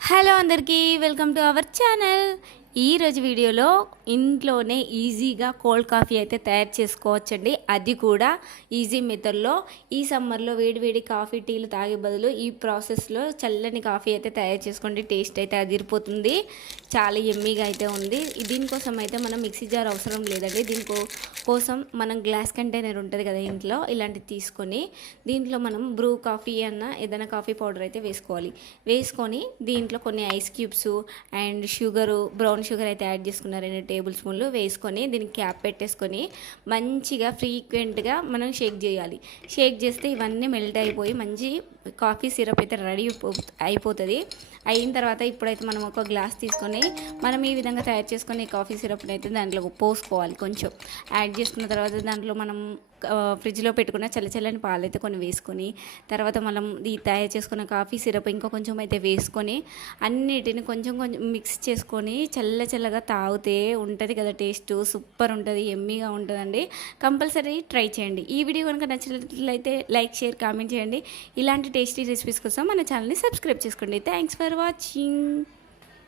Hello అందరికీ welcome to our channel. ఈరోజు వీడియోలో ఇంట్లోనే ఈజీగా కోల్డ్ కాఫీ అయితే తయారు చేసుకోవచ్చండి. అది కూడా ఈజీ మెథడ్లో. ఈ సమ్మర్లో వేడి వేడి కాఫీ టీలు తాగే బదులు ఈ ప్రాసెస్లో చల్లని కాఫీ అయితే తయారు చేసుకోండి. టేస్ట్ అయితే అదిరిపోతుంది, చాలా ఎమ్మీగా అయితే ఉంది. దీనికోసం అయితే మనం మిక్సీ జార్ అవసరం లేదండి. దీనికోసం మనం గ్లాస్ కంటైనర్ ఉంటుంది కదా ఇంట్లో, ఇలాంటివి తీసుకొని దీంట్లో మనం బ్రూ కాఫీ అన్న ఏదైనా కాఫీ పౌడర్ అయితే వేసుకొని దీంట్లో కొన్ని ice cubes and sugar, brown sugar అయితే యాడ్ చేసుకున్న 2 టేబుల్ స్పూన్లు వేసుకొని దీనికి క్యాప్ పెట్టేసుకొని మంచిగా ఫ్రీక్వెంట్గా మనం షేక్ చేయాలి. షేక్ చేస్తే ఇవన్నీ మెల్ట్ అయిపోయి మంచి కాఫీ సిరప్ అయితే రెడీ అయిపోతుంది. అయిన తర్వాత ఇప్పుడైతే మనం ఒక గ్లాస్ తీసుకొని మనం ఈ విధంగా తయారు చేసుకొని కాఫీ సిరప్ని అయితే దాంట్లో పోసుకోవాలి. కొంచెం యాడ్ చేసుకున్న తర్వాత దాంట్లో మనం ఫ్రిడ్జ్లో పెట్టుకున్న చల్లని పాలు అయితే కొన్ని వేసుకొని తర్వాత మనం ఈ తయారు చేసుకున్న కాఫీ సిరప్ ఇంకా కొంచెం అయితే వేసుకొని అన్నిటిని కొంచెం మిక్స్ చేసుకొని చల్లగా తాగితే ఉంటుంది కదా, టేస్ట్ సూపర్ ఉంటుంది, ఎమ్మీగా ఉంటుందండి. కంపల్సరీ ట్రై చేయండి. ఈ వీడియో కనుక నచ్చినట్లయితే లైక్, షేర్, కామెంట్ చేయండి. ఇలాంటి టేస్టీ రెసిపీస్ కోసం మన ఛానల్ని సబ్స్క్రైబ్ చేసుకోండి. Thanks for watching.